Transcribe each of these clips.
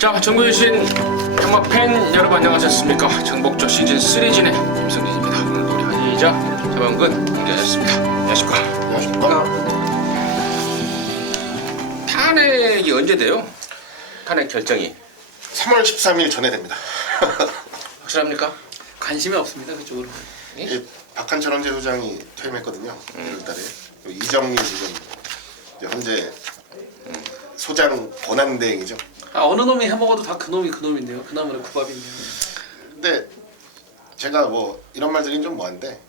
자, 정규신 경마 팬 여러분 안녕하셨습니까? 정복조 시즌 3 진행 김성진입니다. 오늘도 우리 한의자 자방근 공개하셨습니다. 안녕하십니까? 안녕하십니까? 탄핵이 언제 돼요? 탄핵 결정이 3월 13일 전에 됩니다. 확실합니까? 관심이 없습니다 그쪽으로. 이 박한철 헌재소장이 퇴임했거든요. 1월달에 이정리 지금 이제 현재 소장 권한대행이죠. 아 어느 놈이 해먹어도 다 그놈이 그놈인데요. 그나마는 국밥인데요. 근데 제가 뭐 이런 말 드리긴 좀 뭐한데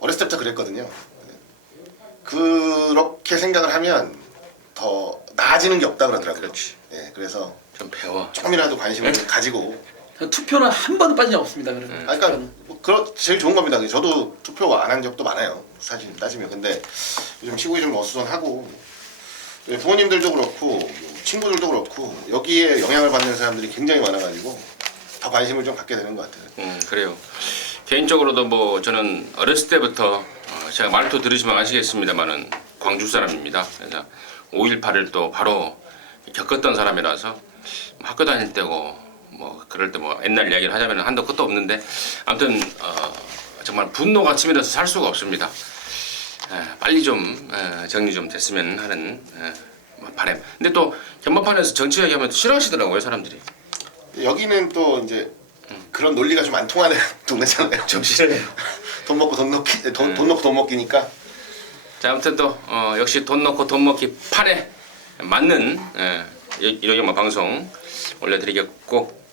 어렸을 때부터 그랬거든요. 그렇게 생각을 하면 더 나아지는 게 없다 그러더라고요. 그렇지. 예, 그래서 좀 배워. 조금이라도 관심을 가지고. 투표는 한 번도 빠진 적 없습니다. 그러면. 그러니까 뭐 제일 좋은 겁니다. 저도 투표 안 한 적도 많아요. 사실 따지면. 근데 요즘 시국이 좀 어수선하고 부모님들도 그렇고 친구들도 그렇고 여기에 영향을 받는 사람들이 굉장히 많아가지고 더 관심을 좀 갖게 되는 것 같아요. 그래요. 개인적으로도 뭐 저는 어렸을 때부터 제가 말투 들으시면 아시겠습니다만은 광주 사람입니다. 그래서 5.18을 또 바로 겪었던 사람이라서 학교 다닐 때고 뭐 그럴 때 뭐 옛날 이야기를 하자면 한도 끝도 없는데 아무튼 정말 분노가 치밀어서 살 수가 없습니다. 빨리 좀 정리 좀 됐으면 하는 바람. 근데 또 경마판에서 정치 얘기하면 싫어하시더라고요 사람들이. 여기는 또 이제 그런 논리가 좀 안 통하는 동네잖아요. 좀 싫어요. 돈 먹고 돈 넣기, 돈 넣고 돈 먹기니까. 자, 아무튼 또 역시 돈 넣고 돈 먹기 판에 맞는 이런 방송 올려드리겠고,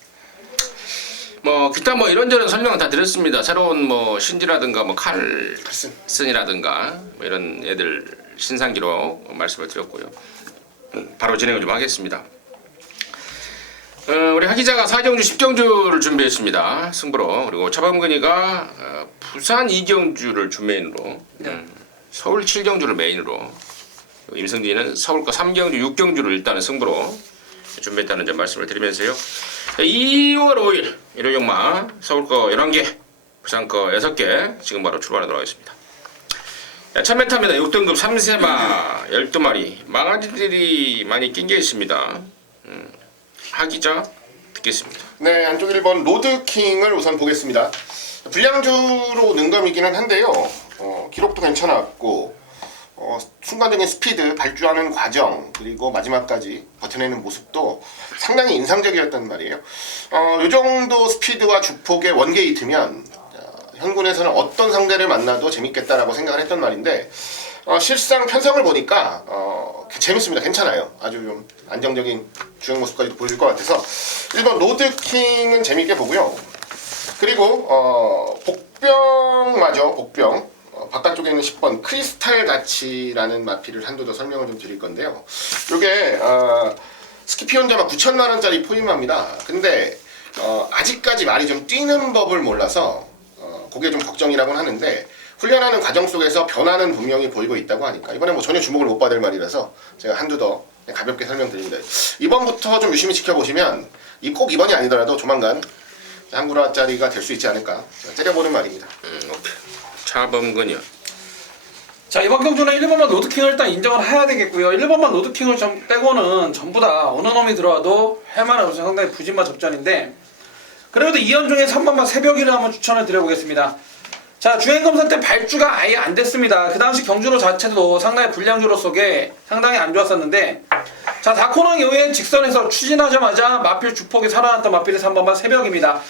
뭐 기타 뭐 이런저런 설명은 다 드렸습니다. 새로운 뭐 신지라든가 뭐 칼슨이라든가 뭐 이런 애들 신상기로 말씀을 드렸고요. 바로 진행을 좀 하겠습니다. 우리 하 기자가 4경주 10경주를 준비했습니다. 승부로. 그리고 차범근이가 부산 2경주를 주 메인으로, 서울 7경주를 메인으로, 임성진이는 서울 거 3경주 6경주를 일단은 승부로 준비했다는 점 말씀을 드리면서요. 2월 5일 일요일경마 서울 거 11개, 부산 거 6개 지금 바로 출발하도록 하겠습니다. 참매탑니다. 6등급 3세마 12마리 망아지들이 많이 낀게 있습니다. 하 기자 듣겠습니다. 네, 안쪽 1번 로드킹을 우선 보겠습니다. 불량주로 능감이기는 한데요. 기록도 괜찮았고 순간적인 스피드, 발주하는 과정, 그리고 마지막까지 버텨내는 모습도 상당히 인상적이었단 말이에요. 이 정도 스피드와 주폭의 원게이트면 현군에서는 어떤 상대를 만나도 재밌겠다라고 생각을 했던 말인데 실상 편성을 보니까 재밌습니다. 괜찮아요. 아주 좀 안정적인 주행 모습까지도 보여줄 것 같아서 1번 로드킹은 재밌게 보고요. 그리고 복병마저 복병 바깥쪽에 있는 10번 크리스탈 가치라는 마필을 한두 더 설명을 좀 드릴 건데요. 요게 스키피 혼자만 9천만 원짜리 포임합니다. 근데 아직까지 말이 좀 뛰는 법을 몰라서 그게 좀 걱정이라고는 하는데 훈련하는 과정 속에서 변화는 분명히 보이고 있다고 하니까 이번에 뭐 전혀 주목을 못 받을 말이라서 제가 한두 더 가볍게 설명드립니다. 이번부터 좀 유심히 지켜보시면 꼭 이번이 아니더라도 조만간 한구라짜리가 될 수 있지 않을까 째려보는 말입니다. 오케이. 차범근이요. 자 이번 경주는 1번만 로드킹을 일단 인정을 해야 되겠고요. 1번만 로드킹을 좀 빼고는 전부 다 어느 놈이 들어와도 할만한 상당히 부진마 접전인데 그래도 2연 중에 3번만 새벽이를 한번 추천을 드려보겠습니다. 자 주행검사 때 발주가 아예 안 됐습니다. 그 당시 경주로 자체도 상당히 불량주로 속에 상당히 안 좋았었는데 자 다코너 이후에 직선에서 추진하자마자 마필 주폭이 살아났던 마필이 3번만 새벽입니다.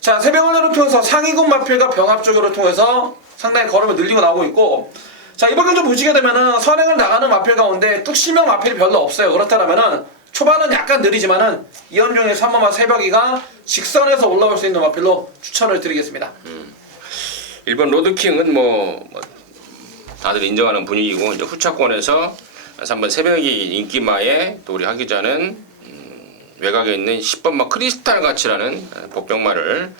자 새벽을 통해서 상위군 마필과 병합 쪽으로 통해서 상당히 걸음을 늘리고 나오고 있고 자 이번 경주 보시게 되면은 선행을 나가는 마필 가운데 뚝심형 마필이 별로 없어요. 그렇다면은 초반은 약간 느리지만은 이연중의 3번마 새벽이가 직선에서 올라올 수 있는 마필로 추천을 드리겠습니다. 1번 로드킹은 뭐 다들 인정하는 분위기고 이제 후차권에서 3번 새벽이 인기마에 또 우리 하 기자는 외곽에 있는 10번마 크리스탈 가치라는 복병마를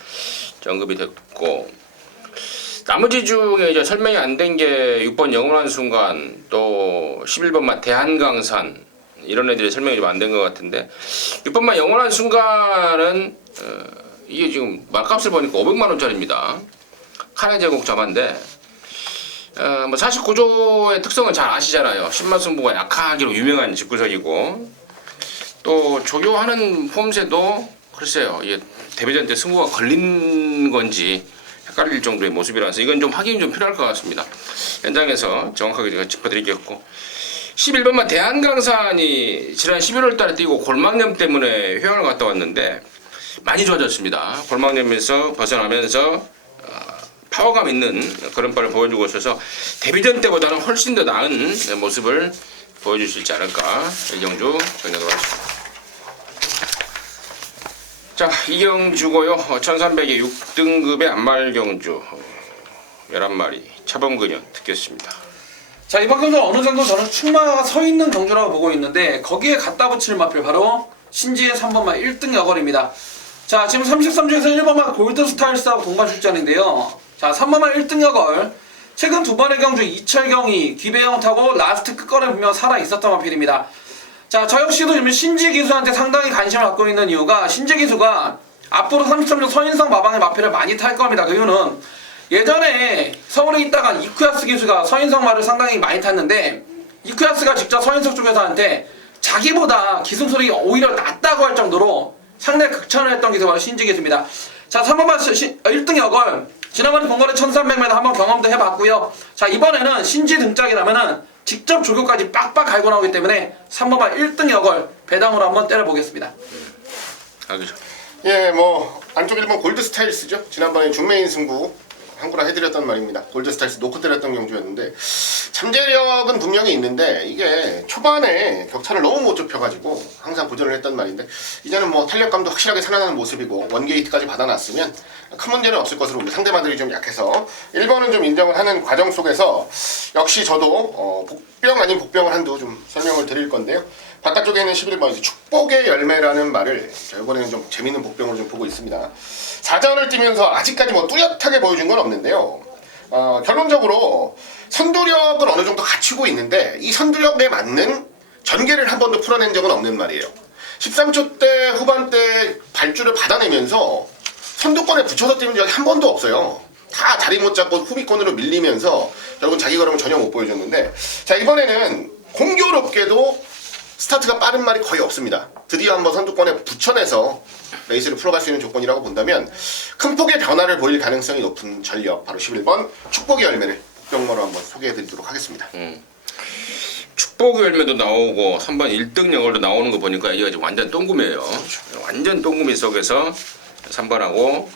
언급이 됐고 나머지 중에 이제 설명이 안 된 게 6번 영원한 순간 또 11번마 대한강산 이런 애들이 설명이 좀 안 된 것 같은데 6번마 영원한 순간은 이게 지금 말값을 보니까 500만 원짜리입니다. 카레 제국 잡았는데 뭐 49조의 특성은 잘 아시잖아요. 10만 승부가 약하기로 유명한 집구석이고 또 조교하는 폼새도 글쎄요, 이게 데뷔전 때 승부가 걸린 건지 헷갈릴 정도의 모습이라서 이건 좀 확인이 좀 필요할 것 같습니다. 현장에서 정확하게 제가 짚어드리겠고 11번만 대한강산이 지난 11월 달에 뛰고 골막염 때문에 회원을 갔다 왔는데 많이 좋아졌습니다. 골막염에서 벗어나면서 파워감 있는 걸음발을 보여주고 있어서 데뷔전 때보다는 훨씬 더 나은 모습을 보여줄 수 있지 않을까 이경주 정리하도록 하겠습니다. 자, 이경주고요. 1300에 6등급의 안말경주 11마리 차범근현 듣겠습니다. 자, 이번 경주 어느 정도 저는 충마가 서 있는 경주라고 보고 있는데 거기에 갖다 붙일 마필 바로 신지의 3번마 1등 여걸입니다. 자, 지금 33주에서 1번마 골드스타일스하고 동반 출전인데요. 자, 3번마 1등 여걸 최근 두 번의 경주 이철경이 기배영 타고 라스트 끝걸에 분명 살아 있었던 마필입니다. 자, 저 역시도 지금 신지 기수한테 상당히 관심을 갖고 있는 이유가 신지 기수가 앞으로 33주 서인성 마방의 마필을 많이 탈 겁니다. 그 이유는 예전에 서울에 있다가 이쿠야스 기수가 서인성 말을 상당히 많이 탔는데 이쿠야스가 직접 서인성 쪽에서한테 자기보다 기승 소리 오히려 낫다고 할 정도로 상당히 극찬을 했던 기수가 바로 신지 기수입니다. 자, 3번마 1등 여걸 지난번에 본거리 1300m 한번 경험도 해봤고요. 자, 이번에는 신지 등짝이라면은 직접 조교까지 빡빡 갈고 나오기 때문에 3번마 1등 여걸 배당으로 한번 때려보겠습니다. 알겠죠. 예, 뭐 안쪽 1번 골드스타일스죠. 지난번에 준메인 승부 한구라 해드렸던 말입니다. 골드스타일스 놓고 때렸던 경주였는데 잠재력은 분명히 있는데 이게 초반에 격차를 너무 못 좁혀가지고 항상 고전을 했던 말인데 이제는 뭐 탄력감도 확실하게 살아나는 모습이고 원게이트까지 받아놨으면 큰 문제는 없을 것으로 봅니다. 상대방들이 좀 약해서 1번은 좀 인정을 하는 과정 속에서 역시 저도 복병 아닌 복병을 한두 좀 설명을 드릴 건데요. 바깥쪽에 있는 11번 축복의 열매라는 말을 이번에는 좀 재밌는 복병으로 좀 보고 있습니다. 4전을 뛰면서 아직까지 뭐 뚜렷하게 보여준 건 없는데요. 결론적으로 선두력을 어느 정도 갖추고 있는데 이 선두력에 맞는 전개를 한 번도 풀어낸 적은 없는 말이에요. 13초 때 후반때 발주를 받아내면서 선두권에 붙여서 뛰는 적이 한 번도 없어요. 다 자리 못 잡고 후비권으로 밀리면서 결국은 자기 걸음을 전혀 못 보여줬는데 자, 이번에는 공교롭게도 스타트가 빠른 말이 거의 없습니다. 드디어 한번 선두권에 붙여내서 레이스를 풀어갈 수 있는 조건이라고 본다면 큰 폭의 변화를 보일 가능성이 높은 전력 바로 11번 축복의 열매를 복병으로 한번 소개해드리도록 하겠습니다. 축복의 열매도 나오고 3번 1등 여걸도 나오는 거 보니까 이거 지금 완전 똥구미예요. 완전 똥구미 속에서 3번하고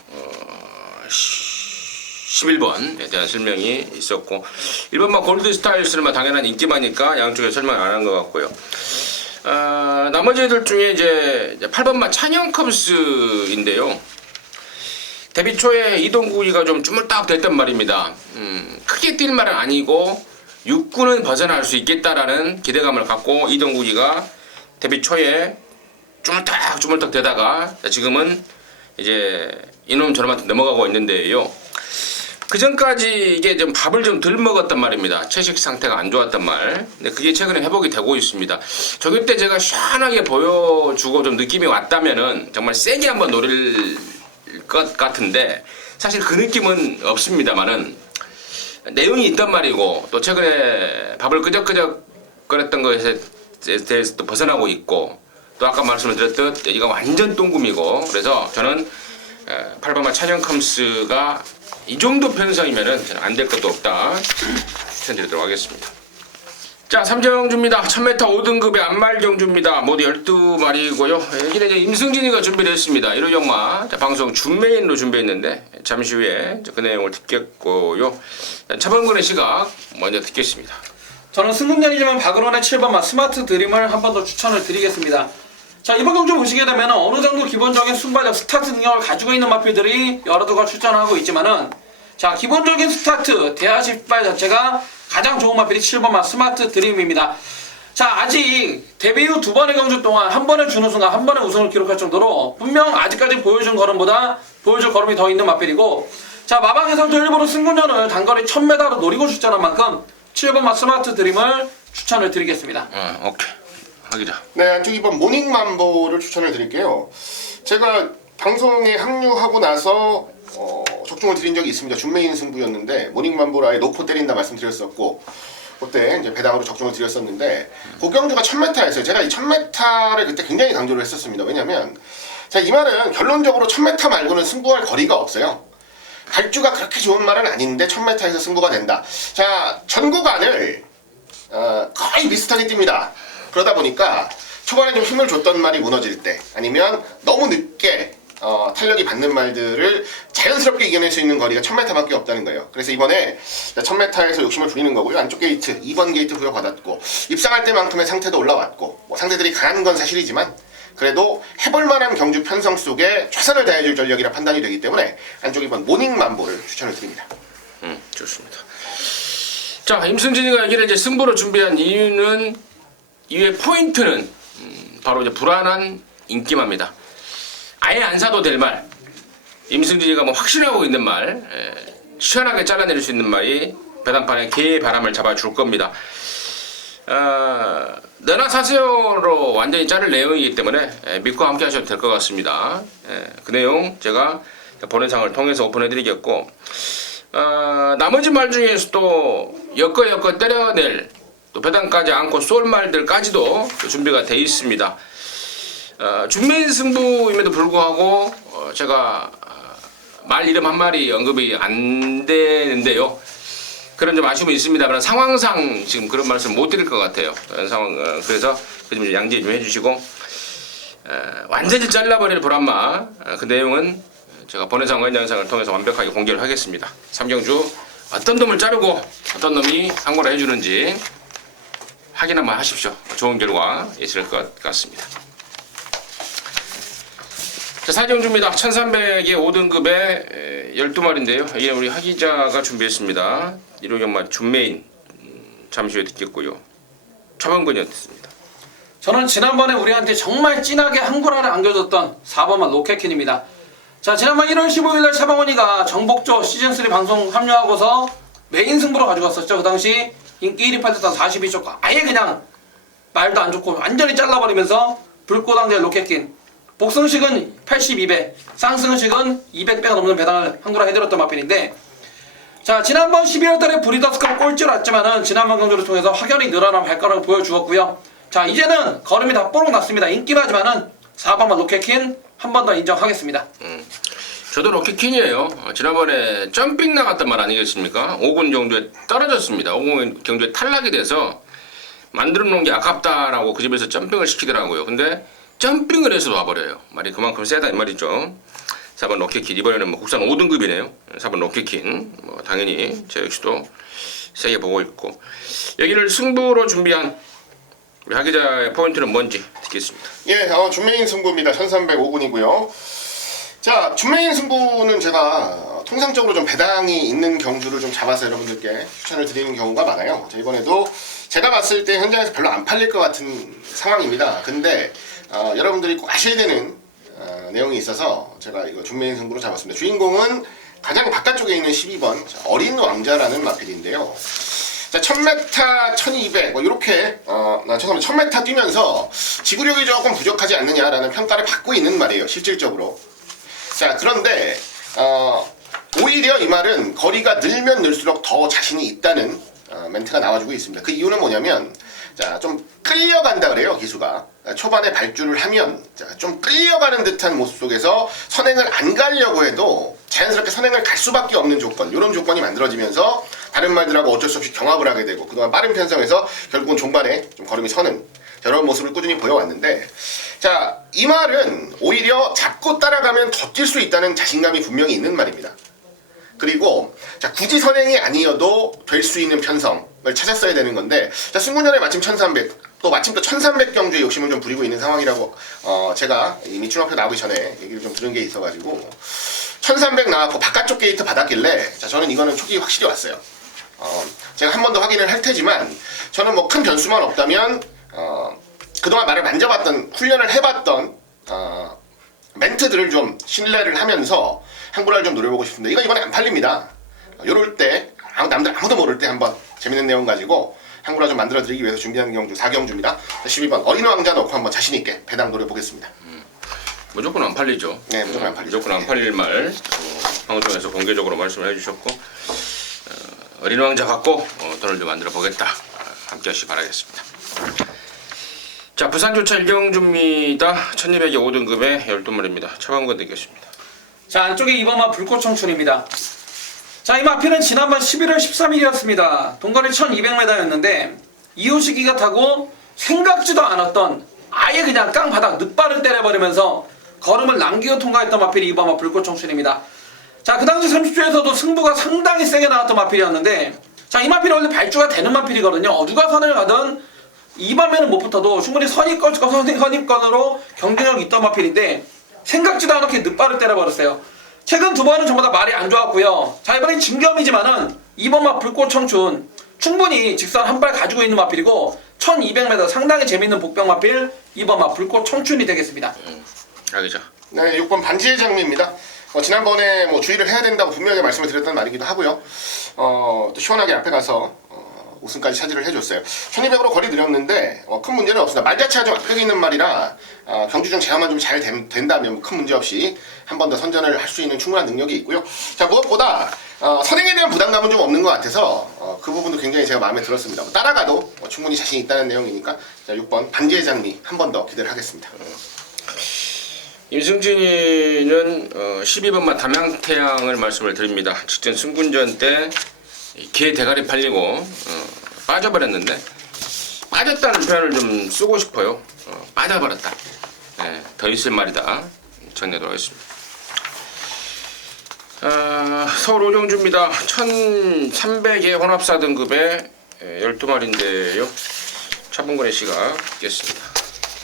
11번에 대한 설명이 있었고 1번만 골드스타일스는 당연한 인기마니까 양쪽에 설명 안 한 것 같고요. 나머지 애들 중에 이제 8번만 찬영컵스인데요. 데뷔 초에 이동국이가 좀 주물딱 됐단 말입니다. 크게 뛸 말은 아니고 6구는 벗어날 수 있겠다라는 기대감을 갖고 이동국이가 데뷔 초에 주물딱 되다가 지금은 이제 이놈 저놈한테 넘어가고 있는데요. 그 전까지 이게 좀 밥을 좀 덜 먹었단 말입니다. 채식 상태가 안 좋았단 말. 근데 그게 최근에 회복이 되고 있습니다. 저기 때 제가 시원하게 보여주고 좀 느낌이 왔다면은 정말 세게 한번 노릴 것 같은데 사실 그 느낌은 없습니다만은 내용이 있단 말이고 또 최근에 밥을 끄적끄적 거렸던 것에 대해서 또 벗어나고 있고 또 아까 말씀을 드렸듯 여기가 완전 똥구미고 그래서 저는 8번마 찬영컴스가 이 정도 편성이면은 안 될 것도 없다 추천드리도록 하겠습니다. 자, 3정주입니다. 1000m 5등급의 안말경주입니다. 모두 12마리고요. 여기는 이제 임승진이가 준비를 했습니다. 1호 영마 방송 준메인으로 준비했는데 잠시 후에 그 내용을 듣겠고요. 차범근의 시각 먼저 듣겠습니다. 저는 승근년이지만 박은원의 7번마 스마트 드림을 한 번 더 추천을 드리겠습니다. 자, 이번 경주 보시게 되면 어느 정도 기본적인 순발력 스타트 능력을 가지고 있는 마필들이 여러 두가 출전하고 있지만은 자, 기본적인 스타트 대하십발 자체가 가장 좋은 마필이 7번마 스마트 드림입니다. 자, 아직 데뷔 후 두 번의 경주 동안 한 번에 준우승과 한 번의 우승을 기록할 정도로 분명 아직까지 보여준 걸음보다 보여줄 걸음이 더 있는 마필이고 자, 마방에서도 일부러 승군전을 단거리 1000m로 노리고 출전한 만큼 7번마 스마트 드림을 추천을 드리겠습니다. 오케이. 하기자. 네, 안쪽 2번 모닝맘보를 추천을 드릴게요. 제가 방송에 합류하고 나서 적중을 드린 적이 있습니다. 준메인 승부였는데 모닝맘보를 아예 놓고 때린다 말씀드렸었고 그때 이제 배당으로 적중을 드렸었는데 그 경주가 1000m였어요. 제가 이 1000m를 그때 굉장히 강조를 했었습니다. 왜냐면 자, 이 말은 결론적으로 1000m 말고는 승부할 거리가 없어요. 갈주가 그렇게 좋은 말은 아닌데 1000m에서 승부가 된다. 자, 전 구간을 거의 비슷하게 뜁니다. 그러다 보니까 초반에 좀 힘을 줬던 말이 무너질 때 아니면 너무 늦게 탄력이 받는 말들을 자연스럽게 이겨낼 수 있는 거리가 1000m밖에 없다는 거예요. 그래서 이번에 1000m에서 욕심을 부리는 거고요. 안쪽 게이트, 2번 게이트 부여받았고 입상할 때만큼의 상태도 올라왔고 뭐 상대들이 강한 건 사실이지만 그래도 해볼 만한 경주 편성 속에 최선을 다해줄 전력이라 판단이 되기 때문에 안쪽 2번 모닝만보를 추천을 드립니다. 좋습니다. 자, 임승진이가 여기를 이제 승부로 준비한 이유는 이유의 포인트는 바로 이제 불안한 인기마입니다. 아예 안 사도 될 말, 임승진이가 뭐 확신하고 있는 말, 시원하게 잘라낼 수 있는 말이 배당판에 개의 바람을 잡아줄 겁니다. 너나 사세요로 완전히 자를 내용이기 때문에 믿고 함께 하셔도 될 것 같습니다. 그 내용 제가 본회상을 통해서 오픈해 드리겠고 나머지 말 중에서도 엮어 때려낼 또 배당까지 않고 쏠 말들까지도 준비가 돼 있습니다. 준매인 승부임에도 불구하고 제가 말 이름 한 마리 언급이 안 되는데요. 그런 좀 아쉬움이 있습니다만 상황상 지금 그런 말씀 못 드릴 것 같아요. 상황 그래서 그 좀 양지해 좀 해주시고 완전히 잘라버릴 불안마 그 내용은 제가 본회상 원장상을 통해서 완벽하게 공개를 하겠습니다. 삼경주 어떤 놈을 자르고 어떤 놈이 항고를 해주는지 확인 한번 하십시오. 좋은 결과 있을 것 같습니다. 자, 사경주입니다. 1300의 5등급에 12마리인데요. 이게 우리 하기자가 준비했습니다. 1호 경마 준메인 잠시 후에 듣겠고요. 차범근이었습니다. 저는 지난번에 우리한테 정말 진하게 한구라를 안겨줬던 4번만 로켓킨입니다. 자, 지난번 1월 15일날 차범근이가 정복조 시즌3 방송 합류하고서 메인 승부로 가져갔었죠. 그 당시 인기 1위 팔렸던 42초가 아예 그냥 말도 안 좋고 완전히 잘라버리면서 불꽃왕대 로켓킨 복승식은 82배, 쌍승식은 200배가 넘는 배당을 한구라 해드렸던 마필인데 자, 지난번 12월달에 브리더스컵 꼴찌로 왔지만은 지난번 경주를 통해서 확연히 늘어난 발걸음을 보여주었고요. 자, 이제는 걸음이 다 뽀록 났습니다. 인기마지만은 4번만 로켓킨 한 번 더 인정하겠습니다. 저도 로켓킨이에요. 지난번에 점핑 나갔던 말 아니겠습니까? 5군 경주에 떨어졌습니다. 5군 경주에 탈락이 돼서 만들어 놓은 게 아깝다라고 그 집에서 점핑을 시키더라고요. 근데 점핑을 해서 놔버려요. 말이 그만큼 세다 이 말이죠. 4번 로켓킨 이번에는 뭐 국산 5등급이네요. 4번 로켓킨 뭐 당연히 저 역시도 세게 보고 있고 여기를 승부로 준비한 우리 하기자의 포인트는 뭔지 듣겠습니다. 예, 준메인 승부입니다. 1305군이고요. 자, 준메인 승부는 제가 통상적으로 좀 배당이 있는 경주를 좀 잡아서 여러분들께 추천을 드리는 경우가 많아요. 자, 이번에도 제가 봤을 때 현장에서 별로 안 팔릴 것 같은 상황입니다. 근데 여러분들이 꼭 아셔야 되는 내용이 있어서 제가 이거 준메인 승부로 잡았습니다. 주인공은 가장 바깥쪽에 있는 12번 어린 왕자라는 마필인데요. 자, 1000m, 1200, 뭐, 요렇게, 죄송합니다. 1000m 뛰면서 지구력이 조금 부족하지 않느냐라는 평가를 받고 있는 말이에요, 실질적으로. 자, 그런데, 오히려 이 말은 거리가 늘면 늘수록 더 자신이 있다는, 멘트가 나와주고 있습니다. 그 이유는 뭐냐면, 자, 좀 끌려간다 그래요, 기수가. 초반에 발주를 하면, 자, 좀 끌려가는 듯한 모습 속에서 선행을 안 가려고 해도 자연스럽게 선행을 갈 수밖에 없는 조건, 이런 조건이 만들어지면서 다른 말들하고 어쩔 수 없이 경합을 하게 되고 그동안 빠른 편성에서 결국은 종반에 좀 걸음이 서는 저런 모습을 꾸준히 보여왔는데 자, 이 말은 오히려 잡고 따라가면 더 뛸 수 있다는 자신감이 분명히 있는 말입니다. 그리고 자, 굳이 선행이 아니어도 될 수 있는 편성을 찾았어야 되는 건데 자, 승군전에 마침 1300 또 마침 또 1300 경주에 욕심을 좀 부리고 있는 상황이라고 제가 이미 출마표 나오기 전에 얘기를 좀 들은 게 있어가지고 1300 나왔고 바깥쪽 게이트 받았길래 자, 저는 이거는 촉이 확실히 왔어요. 제가 한 번 더 확인을 할 테지만 저는 뭐 큰 변수만 없다면 그동안 말을 만져봤던 훈련을 해봤던 멘트들을 좀 신뢰를 하면서 항구라를 좀 노려보고 싶습니다. 이거 이번에 안 팔립니다. 요럴 때 남들 아무도 모를 때 한번 재밌는 내용 가지고 항구라 좀 만들어드리기 위해서 준비한 경주 4경주입니다. 12번 어린 왕자 넣고 한번 자신있게 배당 노려보겠습니다. 무조건 안 팔리죠. 네, 무조건 안 팔리죠. 무조건 안 팔릴 말 방송에서 공개적으로 말씀을 해주셨고 어린 왕자 갖고 돈을 좀 만들어 보겠다. 함께 하시기 바라겠습니다. 자, 부산조차 일경주입니다. 1200의 5등급의 12마리입니다. 차범근 되겠습니다. 자, 안쪽에 2번마 불꽃 청춘입니다. 자, 이 마필은 지난번 11월 13일이었습니다. 동거리 1200m였는데 이호식이가 타고 생각지도 않았던 아예 그냥 깡바닥 늑발을 때려버리면서 걸음을 남기고 통과했던 마필이 2번마 불꽃 청춘입니다. 자, 그 당시 30주에서도 승부가 상당히 세게 나왔던 마필이었는데, 자, 이 마필이 원래 발주가 되는 마필이거든요. 누가 선을 가든 2번에는 못 붙어도 충분히 선입권으로 경쟁력 있던 마필인데 생각지도 않게 늑발을 때려버렸어요. 최근 두 번은 전부 다 말이 안 좋았고요. 자, 이번엔 진겸이지만은 2번마 불꽃 청춘 충분히 직선 한 발 가지고 있는 마필이고 1200m 상당히 재밌는 복병 마필 2번마 불꽃 청춘이 되겠습니다. 알겠죠. 네, 6번 반지의 장미입니다. 지난번에 뭐 주의를 해야 된다고 분명하게 말씀을 드렸던 말이기도 하고요. 또 시원하게 앞에 가서 우승까지 차지를 해줬어요. 1200으로 거리 드렸는데 큰 문제는 없습니다. 말 자체가 좀 악격이 있는 말이라 경주중 제어만 좀 잘 된다면 큰 문제 없이 한 번 더 선전을 할 수 있는 충분한 능력이 있고요. 자, 무엇보다 선행에 대한 부담감은 좀 없는 것 같아서 그 부분도 굉장히 제가 마음에 들었습니다. 따라가도 충분히 자신 있다는 내용이니까 자, 6번 반지의 장미 한 번 더 기대를 하겠습니다. 임승진이는 12번만 담양태양을 말씀을 드립니다. 직전 승군전 때 개 대가리 팔리고 빠져버렸는데 빠졌다는 표현을 좀 쓰고 싶어요. 빠져버렸다. 네, 더 있을 말이다. 전해도록 하겠습니다. 서울 오정주입니다. 1300의 혼합사 등급의 12마리인데요. 차범근의 씨가 있겠습니다.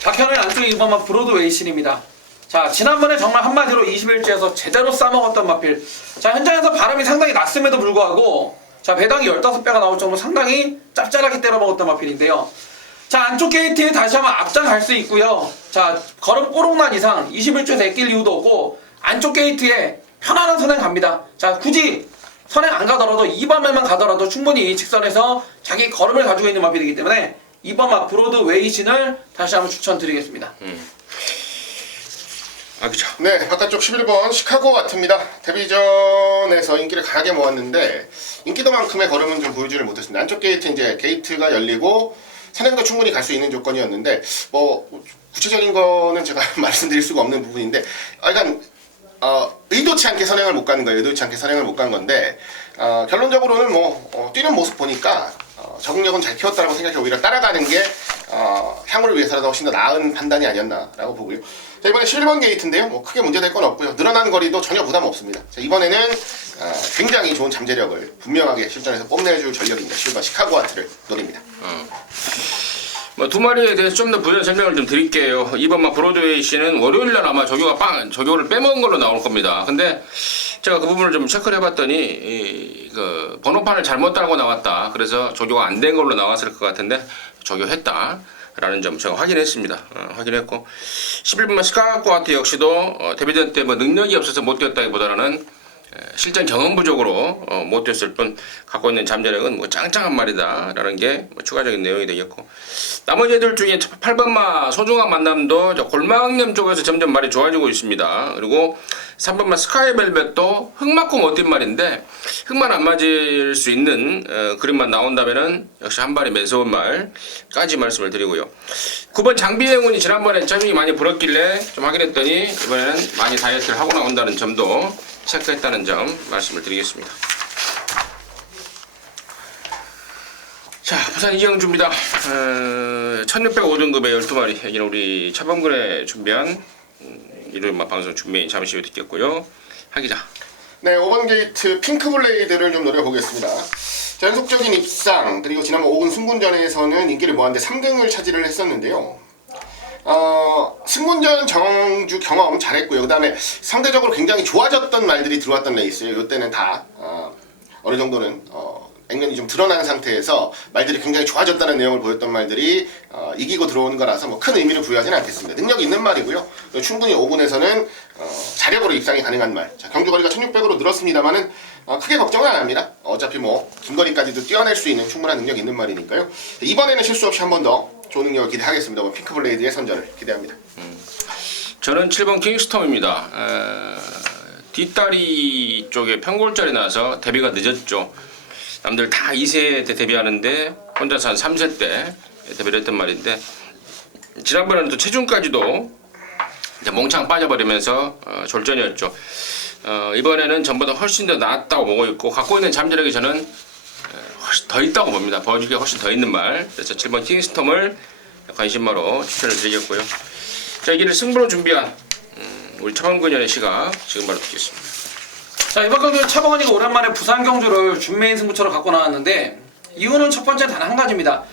박현을 안쪽에 2번마 브로드웨이신입니다. 자, 지난번에 정말 한마디로 21주에서 제대로 싸먹었던 마필. 자, 현장에서 바람이 상당히 났음에도 불구하고 자, 배당이 15배가 나올 정도로 상당히 짭짤하게 때려먹었던 마필인데요. 자, 안쪽 게이트에 다시 한번 앞장갈 수 있고요. 자, 걸음 꼬록난 이상 21주에서 애낄 이유도 없고 안쪽 게이트에 편안한 선행 갑니다. 자, 굳이 선행 안 가더라도 2번에만 가더라도 충분히 직선에서 자기 걸음을 가지고 있는 마필이기 때문에 2번마 브로드웨이신을 다시 한번 추천드리겠습니다. 그쵸. 네, 바깥쪽 11번 시카고 같습니다. 데뷔전에서 인기를 강하게 모았는데 인기도만큼의 걸음은 좀 보여주질 못했습니다. 안쪽 게이트 이제 게이트가 열리고 선행도 충분히 갈 수 있는 조건이었는데 뭐 구체적인 거는 제가 말씀드릴 수가 없는 부분인데 약간 의도치 않게 선행을 못 가는 거예요. 의도치 않게 선행을 못 간 건데 결론적으로는 뭐 뛰는 모습 보니까 적응력은 잘 키웠다라고 생각해 오히려 따라가는 게 향후를 위해서라도 훨씬 더 나은 판단이 아니었나라고 보고요. 자, 이번에 11번 게이트인데요. 뭐 크게 문제될 건 없고요. 늘어난 거리도 전혀 부담 없습니다. 자, 이번에는 굉장히 좋은 잠재력을 분명하게 실전에서 뽐내줄 전력입니다. 11번 시카고 하트를 노립니다. 뭐 두 마리에 대해서 좀 더 부연 설명을 좀 드릴게요. 2번마 브로드웨이 씨는 월요일날 아마 조교를 빼먹은 걸로 나올 겁니다. 근데 제가 그 부분을 좀 체크를 해봤더니 그 번호판을 잘못 달고 나왔다. 그래서 조교가 안 된 걸로 나왔을 것 같은데 조교했다. 라는 점 제가 확인했습니다. 확인했고 11번마 시카고 하트 역시도 데뷔전 때 뭐 능력이 없어서 못 뛰었다기보다는 실전 경험 부족으로 못 뛰었을 뿐 갖고 있는 잠재력은 뭐 짱짱한 말이다 라는 게 뭐 추가적인 내용이 되겠고 나머지 애들 중에 8번마 소중한 만남도 골망냄 쪽에서 점점 말이 좋아지고 있습니다. 그리고 3번마 스카이벨벳도 흙 맞고 못 뛴 말인데 흙만 안 맞을 수 있는 그림만 나온다면은 역시 한 발이 매서운 말까지 말씀을 드리고요. 9번 장비행운이 지난번에 점이 많이 불었길래 좀 확인했더니 이번에는 많이 다이어트를 하고 나온다는 점도 체크했다는 점 말씀을 드리겠습니다. 자, 부산 이경주입니다. 1605등급의 12마리. 여기는 우리 차범근에 준비한 일요일 방송 준비 잠시 후에 듣겠고요. 하기자. 네, 5번 게이트 핑크블레이드를 좀 노려보겠습니다. 연속적인 입상 그리고 지난번 5군 승군전에서는 인기를 모았는데 3등을 차지를 했었는데요. 승군전 정주 경험 잘했고요. 그 다음에 상대적으로 굉장히 좋아졌던 말들이 들어왔던 레이스예요. 이때는 다 어느 정도는 액면이 좀 드러난 상태에서 말들이 굉장히 좋아졌다는 내용을 보였던 말들이 이기고 들어오는 거라서 뭐 큰 의미를 부여하지는 않겠습니다. 능력 있는 말이고요. 충분히 5군에서는 자력으로 입상이 가능한 말. 자, 경주거리가 1600으로 늘었습니다만은 크게 걱정은 안 합니다. 어차피 뭐 긴거리까지도 뛰어낼 수 있는 충분한 능력 있는 말이니까요. 이번에는 실수 없이 한 번 더 좋은 능력을 기대하겠습니다. 핑크블레이드의 선전을 기대합니다. 저는 7번 킹스톰입니다. 뒷다리 쪽에 편골짜리 나서 데뷔가 늦었죠. 남들 다 2세 때 데뷔하는데 혼자서 한 3세 때 데뷔를 했단 말인데 지난번에는 또 체중까지도 이제 몽창 빠져버리면서 졸전이었죠. 이번에는 전보다 훨씬 더 낫다고 보고 있고 갖고 있는 잠재력이 저는 훨씬 더 있다고 봅니다. 보여줄 게 훨씬 더 있는 말. 그래서 7번 킹스톰을 관심마로 추천을 드리겠고요. 자, 이기를 승부로 준비한 우리 차범근현의 시각 지금 바로 듣겠습니다. 자, 이번 경기는 차범근이가 오랜만에 부산 경주를 준메인 승부처럼 갖고 나왔는데 이유는 첫 번째 단 한 가지입니다.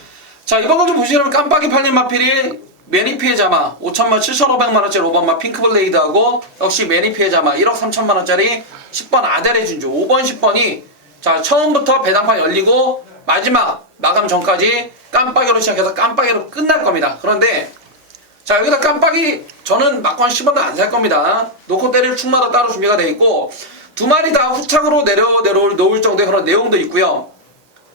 자, 이번 경주 보시면 깜빡이 팔린 마필이 매니피의 자마 5천만 7,500만원짜리 5번마 핑크블레이드하고 역시 매니피의 자마 1억 3천만원짜리 10번 아델의 진주 5번 10번이 자 처음부터 배당판 열리고 마지막 마감 전까지 깜빡이로 시작해서 깜빡이로 끝날 겁니다. 그런데 자 여기다 깜빡이 저는 막권 10원도 안 살 겁니다. 놓고 때릴 축마도 따로 준비가 되어 있고 두 마리 다 후창으로 놓을 정도의 그런 내용도 있고요.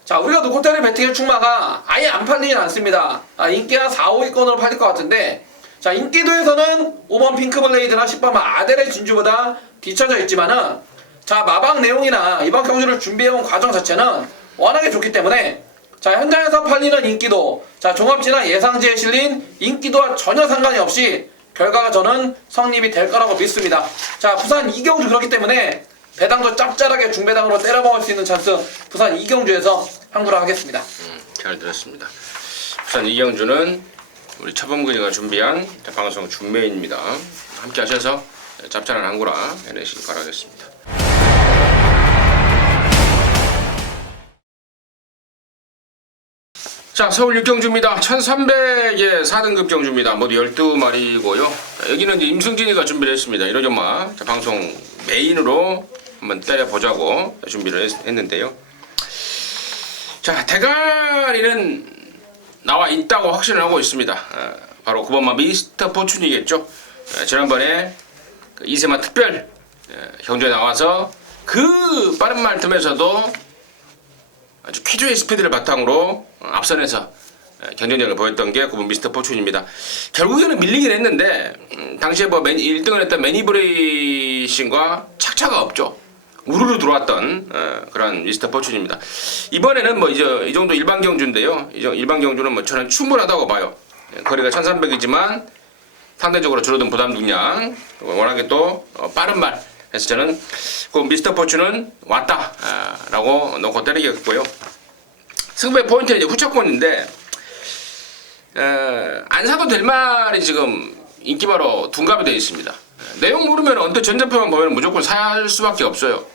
자 우리가 놓고 때릴 배팅의 축마가 아예 안 팔리진 않습니다. 인기 한 4, 5위권으로 팔릴 것 같은데 자 인기도에서는 5번 핑크블레이드나 10번 아델의 진주보다 뒤쳐져 있지만은 자 마방 내용이나 이번 경주를 준비해온 과정 자체는 워낙에 좋기 때문에 자 현장에서 팔리는 인기도 자 종합지나 예상지에 실린 인기도와 전혀 상관이 없이 결과가 저는 성립이 될 거라고 믿습니다. 자 부산 이경주 그렇기 때문에 배당도 짭짤하게 중배당으로 때려 먹을 수 있는 찬스 부산 이경주에서 항구를 하겠습니다. 잘 들었습니다. 부산 이경주는 우리 차범근이가 준비한 방송 준메인입니다. 함께 하셔서 짭짤한 항구라 해내시기 바라겠습니다. 자, 서울 육경주입니다. 1300의 4등급 경주입니다. 모두 12마리고요. 여기는 이제 임승진이가 준비를 했습니다. 이러저마 방송 메인으로 한번 때려보자고 준비를 했는데요. 자, 대가리는 나와 있다고 확신을 하고 있습니다. 바로 9번마 미스터 포춘이겠죠. 지난번에 2세마 특별 경주에 나와서 그 빠른 말 틈에서도 아주 쾌조의 스피드를 바탕으로 앞선에서 경쟁력을 보였던 게 9번 미스터 포춘입니다. 결국에는 밀리긴 했는데 당시에 뭐 1등을 했던 매니브레이싱과 착차가 없죠. 우르르 들어왔던 그런 미스터 포춘입니다. 이번에는 뭐 이제 이 정도 일반 경주인데요. 일반 경주는 뭐 저는 충분하다고 봐요. 거리가 1300이지만 상대적으로 줄어든 부담 능량 워낙에 또 빠른 말 해서 저는 그 미스터 포춘은 왔다 라고 놓고 때리겠고요. 승부의 포인트는 이제 후차권인데 안 사도 될 말이 지금 인기바로 둔갑이 되어 있습니다. 내용 모르면 언뜻 전자표만 보면 무조건 살 수밖에 없어요.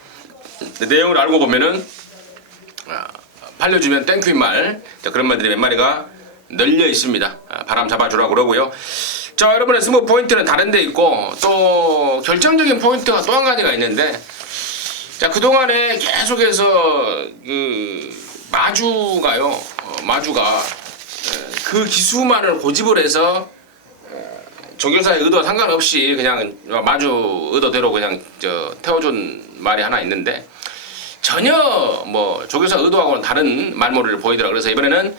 내용을 알고 보면은 팔려주면 땡큐인 말 그런 말들이 몇 마리가 널려 있습니다. 바람 잡아주라고 그러고요. 자, 여러분의 승부 포인트는 다른 데 있고 또 결정적인 포인트가 또 한 가지가 있는데 자 그동안에 계속해서 그 마주가요 마주가 그 기수만을 고집을 해서 조교사의 의도와 상관없이 그냥 마주 의도대로 그냥 태워준 말이 하나 있는데 전혀 뭐 조교사 의도하고는 다른 말모를 보이더라. 그래서 이번에는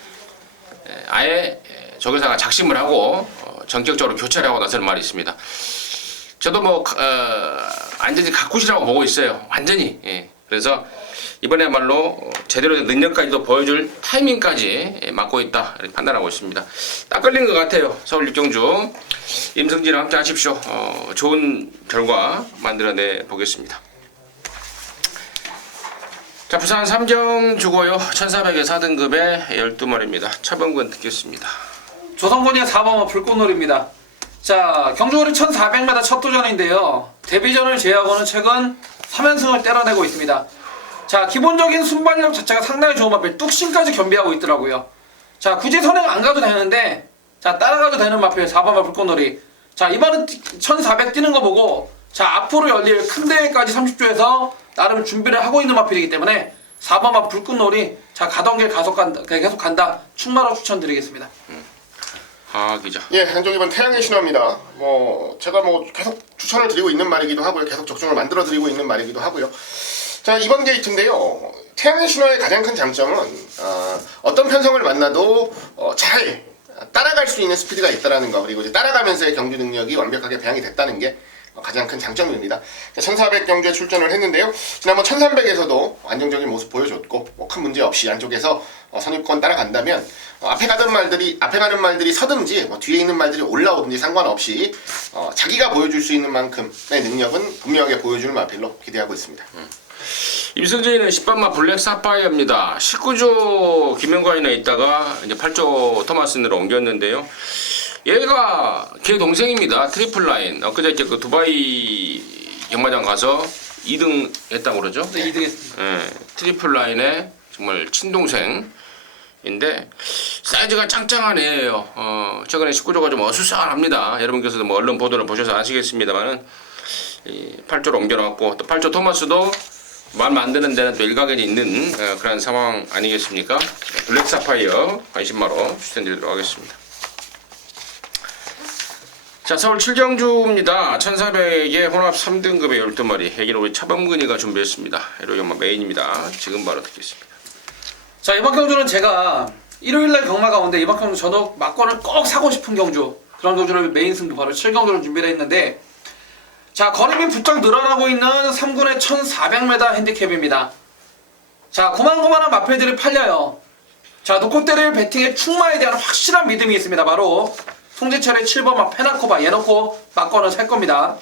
아예 조교사가 작심을 하고 전격적으로 교체를 하고 나서는 말이 있습니다. 저도 뭐 완전히 가꾸시라고 보고 있어요. 완전히. 예. 그래서 이번에야말로 제대로 된 능력까지도 보여줄 타이밍까지 맡고 있다 이렇게 판단하고 있습니다. 딱 걸린 것 같아요. 서울 육경주 임승진과 함께 하십시오. 좋은 결과 만들어내 보겠습니다. 자, 부산 삼경주고요. 1400의 4등급의 12마리입니다. 차범근 듣겠습니다. 조성곤이의 4번마 불꽃놀이입니다. 자, 경주거리 1400m 첫 도전인데요. 데뷔전을 제외하고는 최근 3연승을 때려내고 있습니다. 자, 기본적인 순발력 자체가 상당히 좋은 마필 뚝심까지 겸비하고 있더라고요. 자, 굳이 선행 안 가도 되는데 자, 따라가도 되는 마필 4번마 불꽃놀이. 자, 이번은 1400 뛰는 거 보고 자, 앞으로 열릴 큰 대회까지 30조에서 나름 준비를 하고 있는 마필이기 때문에 4번마 불꽃놀이 자, 가던 길 계속 간다. 충마로 추천드리겠습니다. 기자. 예, 한종 이번 태양의 신화입니다. 제가 계속 추천을 드리고 있는 말이기도 하고요. 계속 적중을 만들어 드리고 있는 말이기도 하고요. 자, 이번 게이트인데요. 태양의 신화의 가장 큰 장점은 어떤 편성을 만나도 잘 따라갈 수 있는 스피드가 있다라는 거, 그리고 이제 따라가면서의 경주 능력이 완벽하게 배양이 됐다는 게 가장 큰 장점입니다. 1400 경주에 출전을 했는데요. 지난번 1300에서도 안정적인 모습 보여줬고 뭐 큰 문제 없이 안쪽에서 선입권 따라간다면 앞에 가는 말들이 서든지 뭐 뒤에 있는 말들이 올라오든지 상관없이 자기가 보여줄 수 있는 만큼의 능력은 분명하게 보여주는 마필로 기대하고 있습니다. 임승진은 10번마 블랙 사파이어입니다. 19조 김영관이나 있다가 이제 8조 토마스으로 옮겼는데요. 얘가 걔 동생입니다. 트리플 라인. 엊그저께 그 두바이 경마장 가서 2등 했다고 그러죠? 네, 2등 했습니다. 예, 트리플 라인의 정말 친동생인데 사이즈가 짱짱한 애예요. 최근에 19조가 좀 어수선합니다. 여러분께서도 뭐 언론 보도를 보셔서 아시겠습니다만은 8조로 옮겨놨고 또 8조 토마스도 말 만드는 데는 또 일각에 있는 그런 상황 아니겠습니까? 블랙 사파이어 관심마로 추천드리도록 하겠습니다. 자, 서울 7경주입니다. 1400의 혼합 3등급의 12마리 해기는 우리 차범근이가 준비했습니다. 에로 연마 메인입니다. 지금 바로 듣겠습니다. 자, 이번 경주는 제가 일요일날 경마 가운데 이번 경주 저도 막권을 꼭 사고 싶은 경주, 그런 경주를 메인 승부 바로 7경주를 준비를 했는데, 자, 거림이 부쩍 늘어나고 있는 3군의 1400m 핸디캡입니다. 자, 고만고만한 마필들이 팔려요. 자, 놓고 때릴 배팅의 충마에 대한 확실한 믿음이 있습니다. 바로 송지철의 7번마 페나코바 얘놓고 막권을 살 겁니다.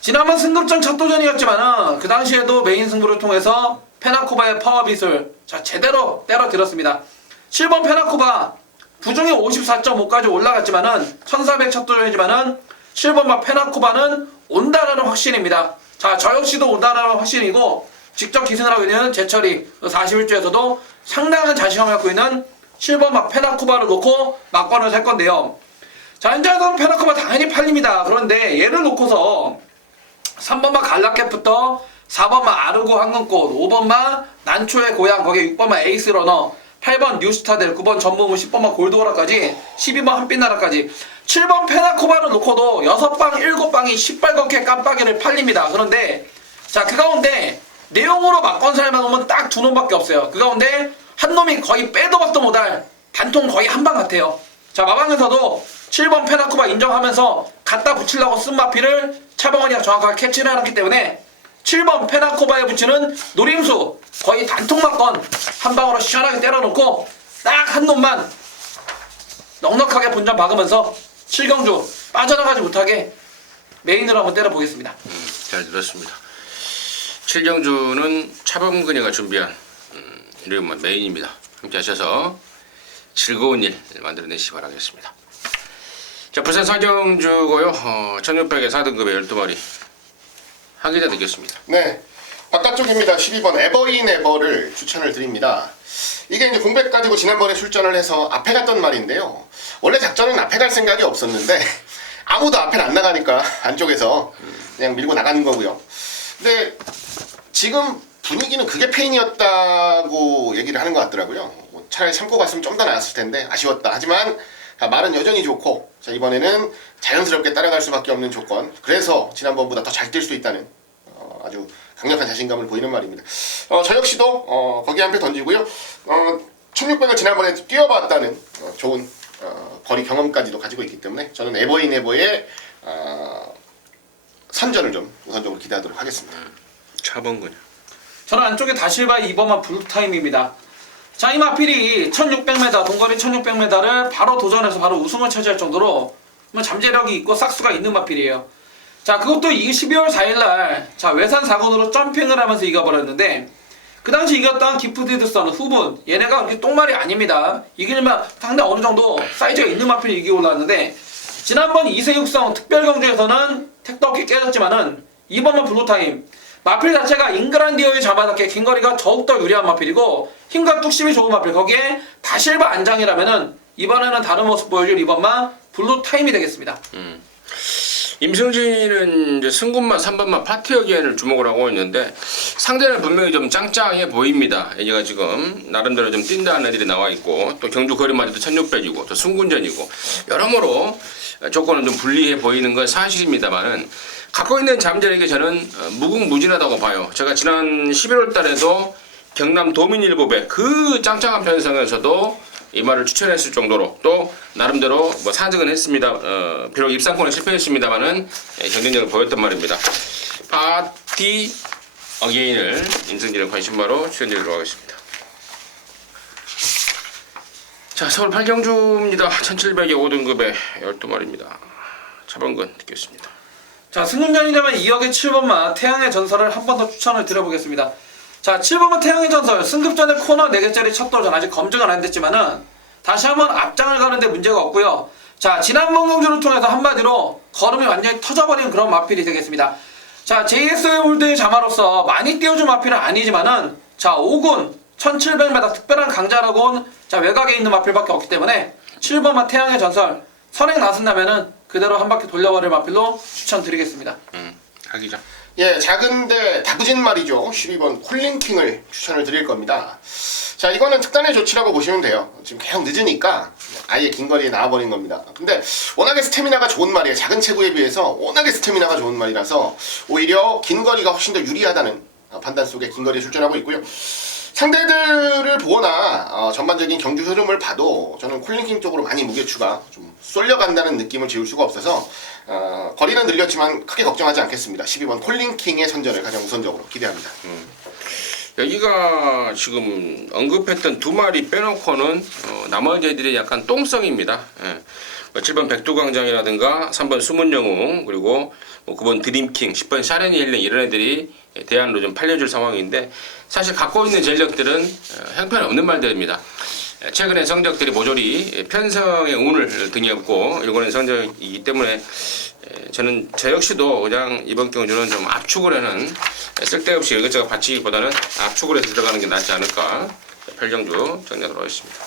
지난번 승급전 첫 도전이었지만은 그 당시에도 메인 승부를 통해서 페나코바의 파워빗을 자 제대로 때려들었습니다. 7번 페나코바 부중이 54.5까지 올라갔지만은 1400 첫 도전이지만은 7번마 페나코바는 온다라는 확신입니다. 자, 저 역시도 온다라는 확신이고 직접 기승을 하고 있는 제철이 41주에서도 상당한 자신감을 갖고 있는 7번마 페나코바를 놓고 막권을 살 건데요. 자, 현재는 페나코바 당연히 팔립니다. 그런데 얘를 놓고서 3번마 갈라켓부터 4번마 아르고 황금꽃, 5번마 난초의 고향, 거기에 6번마 에이스 러너, 8번 뉴스타델, 9번 전무무, 10번마 골드오라까지 12번 한빛나라까지 7번 페나코바를 놓고도 6방, 7방이 18건캐 깜빡이를 팔립니다. 그런데 자, 그 가운데 내용으로 막권 살만 오면 딱 두 놈밖에 없어요. 그 가운데 한 놈이 거의 빼도 박도 못할 단통 거의 한 방 같아요. 자, 마방에서도 7번 페나코바 인정하면서 갖다 붙이려고 쓴 마피를 차범근이가 정확하게 캐치를 해놨기 때문에 7번 페나코바에 붙이는 노림수 거의 단통 막권 한 방으로 시원하게 때려놓고 딱 한 놈만 넉넉하게 본전 박으면서 7경주 빠져나가지 못하게 메인으로 한번 때려보겠습니다. 잘 들었습니다. 7경주는 차범근이가 준비한 이름은 메인입니다. 함께 하셔서 즐거운 일 만들어내시기 바라겠습니다. 자, 부산 4경주고요. 1600의 4등급의 12마리 하기자 듣겠습니다. 네, 바깥쪽입니다. 12번 에버인 에버를 추천을 드립니다. 이게 이제 공백 가지고 지난번에 출전을 해서 앞에 갔던 말인데요. 원래 작전은 앞에 갈 생각이 없었는데 아무도 앞에 안 나가니까 안쪽에서 그냥 밀고 나가는 거고요. 근데 지금 분위기는 그게 페인이었다고 얘기를 하는 것 같더라고요. 차라리 참고 갔으면 좀 더 나았을 텐데 아쉬웠다. 하지만 말은 여전히 좋고, 자, 이번에는 자연스럽게 따라갈 수밖에 없는 조건, 그래서 지난번보다 더 잘 뛸 수 있다는 아주 강력한 자신감을 보이는 말입니다. 저 역시도 거기 한 표 던지고요. 1600을 지난번에 뛰어봤다는 좋은 거리 경험까지도 가지고 있기 때문에 저는 에버인 에버의 선전을 좀 우선적으로 기대하도록 하겠습니다. 차범근. 저는 안쪽에 다실바의 2번마 블루타임입니다. 자, 이 마필이 1600m, 동거리 1600m를 바로 도전해서 바로 우승을 차지할 정도로 잠재력이 있고 싹수가 있는 마필이에요. 자, 그것도 12월 4일날 자, 외산 4군으로 점핑을 하면서 이겨버렸는데 그 당시 이겼던 기프티드선 후분, 얘네가 그렇게 똥말이 아닙니다. 이길만 상당히 어느 정도 사이즈가 있는 마필이 이기고 올라왔는데 지난번 2세 육성 특별경주에서는 택도 없게 깨졌지만은 이번만 블루타임 마필 자체가 잉그란디어의 자바답게 긴거리가 더욱더 유리한 마필이고 힘과 뚝심이 좋은 마필, 거기에 다실바 안장이라면은 이번에는 다른 모습 보여줄 이번만 블루타임이 되겠습니다. 임승진은 이제 승군만 3번만 파티어기엔을 주목을 하고 있는데 상대는 분명히 좀 짱짱해 보입니다. 얘가 지금 나름대로 좀 뛴다는 애들이 나와 있고 또 경주 거리마저도 1600이고 또 승군전이고 여러모로 조건은 좀 불리해 보이는 건 사실입니다만은 갖고 있는 잠재력이 저는 무궁무진하다고 봐요. 제가 지난 11월 달에도 경남 도민일보배 그 짱짱한 편성에서도 이 말을 추천했을 정도로 또 나름대로 뭐 사직은 했습니다. 비록 입상권에 실패했습니다만은 경쟁력을 보였단 말입니다. 파티 어게인을 임승진의 관심마로 추천드리도록 하겠습니다. 자, 서울 8경주입니다. 1700의 5등급의 12마리입니다. 차범근 듣겠습니다. 자, 승운전이라면 2억의 7번마 태양의 전설을 한 번 더 추천을 드려보겠습니다. 자, 7번마 태양의 전설 승급 전에 코너 4개짜리 첫 도전 아직 검증은 안 됐지만은 다시 한번 앞장을 가는데 문제가 없고요. 자, 지난번 경주를 통해서 한마디로 걸음이 완전히 터져버린 그런 마필이 되겠습니다. 자, JS 홀드의 자마로서 많이 띄워준 마필은 아니지만은 자, 5군 1700m 특별한 강자라고는 자, 외곽에 있는 마필밖에 없기 때문에 7번마 태양의 전설 선행 나선다면은 그대로 한 바퀴 돌려버릴 마필로 추천드리겠습니다. 하기자. 예, 작은데 다부진 말이죠. 12번 콜링킹을 추천을 드릴 겁니다. 자, 이거는 특단의 조치라고 보시면 돼요. 지금 계속 늦으니까 아예 긴 거리에 나와버린 겁니다. 근데 워낙에 스태미나가 좋은 말이에요. 작은 체구에 비해서 워낙에 스태미나가 좋은 말이라서 오히려 긴 거리가 훨씬 더 유리하다는 판단 속에 긴 거리에 출전하고 있고요. 상대들을 보거나 전반적인 경주 흐름을 봐도 저는 콜링킹 쪽으로 많이 무게추가 좀 쏠려간다는 느낌을 지울 수가 없어서 거리는 늘렸지만 크게 걱정하지 않겠습니다. 12번 콜링킹의 선전을 가장 우선적으로 기대합니다. 여기가 지금 언급했던 두 마리 빼놓고는 나머지 애들이 약간 똥성입니다. 예. 7번 백두광장이라든가 3번 수문영웅 그리고 9번 드림킹 10번 샤레니 헬렌 이런 애들이 대안으로 좀 팔려줄 상황인데 사실 갖고 있는 전력들은 형편없는 말들입니다. 최근의 성적들이 모조리 편성의 운을 등에 업고 일궈낸 성적이기 때문에 저는 저 역시도 그냥 이번 경주는 좀 압축을 해는 쓸데없이 이것저것 받치기보다는 압축을 해서 들어가는 게 낫지 않을까 8경주 정리하도록 하겠습니다.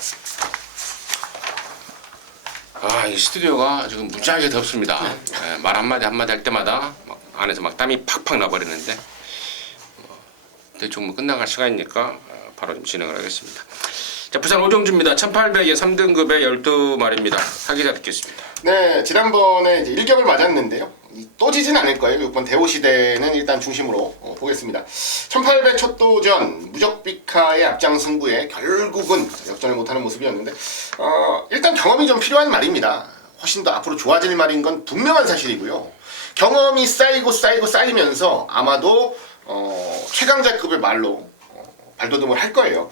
이 스튜디오가 지금 무지하게 덥습니다. 말 한마디 할 때마다 막 안에서 막 땀이 팍팍 나버리는데 대충 뭐 끝나갈 시간이니까 바로 좀 진행을 하겠습니다. 자, 부산 오정주입니다. 1800에 3등급의 12마리입니다. 하기자 듣겠습니다. 네, 지난번에 이제 1격을 맞았는데요. 또 지진 않을 거예요. 6번 대호시대는 일단 중심으로 보겠습니다. 1800 첫 도전 무적비카의 앞장 승부에 결국은 역전을 못하는 모습이었는데 일단 경험이 좀 필요한 말입니다. 훨씬 더 앞으로 좋아질 말인 건 분명한 사실이고요. 경험이 쌓이면서 아마도 최강자급의 말로 발돋움을 할 거예요.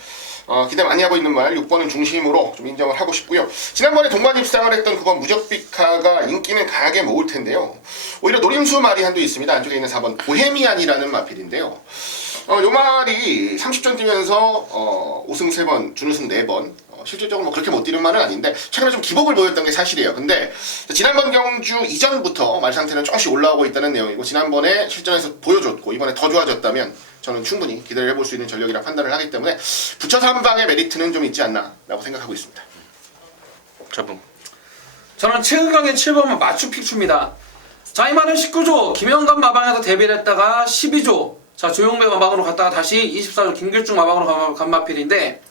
기대 많이 하고 있는 말 6번은 중심으로 좀 인정을 하고 싶고요. 지난번에 동반 입상을 했던 9번 무적비카가 인기는 강하게 모을 텐데요. 오히려 노림수 말이 한도 있습니다. 안쪽에 있는 4번 보헤미안이라는 마필인데요. 요 말이 30전 뛰면서 5승 3번, 준우승 4번 실질적으로 뭐 그렇게 못 뛰는 말은 아닌데 최근에 좀 기복을 보였던 게 사실이에요. 근데 지난번 경주 이전부터 말 상태는 조금씩 올라오고 있다는 내용이고 지난번에 실전에서 보여줬고 이번에 더 좋아졌다면 저는 충분히 기대를 해볼 수 있는 전력이라 판단을 하기 때문에 붙여서 한 방의 메리트는 좀 있지 않나 라고 생각하고 있습니다. 저분 저는 최은강의 7번은 마추픽추입니다. 자, 이 말은 19조 김영감 마방에서 데뷔를 했다가 12조 자 조용배 마방으로 갔다가 다시 24조 김길중 마방으로 간 마필인데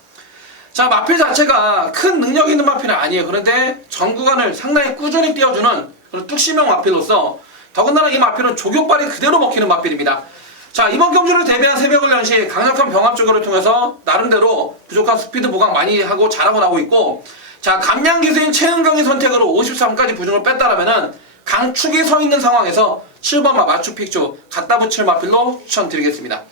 자, 마필 자체가 큰 능력 있는 마필은 아니에요. 그런데 전 구간을 상당히 꾸준히 띄워주는 그런 뚝심형 마필로서 더군다나 이 마필은 조교발이 그대로 먹히는 마필입니다. 자, 이번 경주를 대비한 새벽훈련 시 강력한 병합 조교를 통해서 나름대로 부족한 스피드 보강 많이 하고 잘하고 나오고 있고 자, 감량 기수인 최은경의 선택으로 53까지 부중을 뺐다라면은 강축이 서 있는 상황에서 7번마 마추픽추 갖다 붙일 마필로 추천드리겠습니다.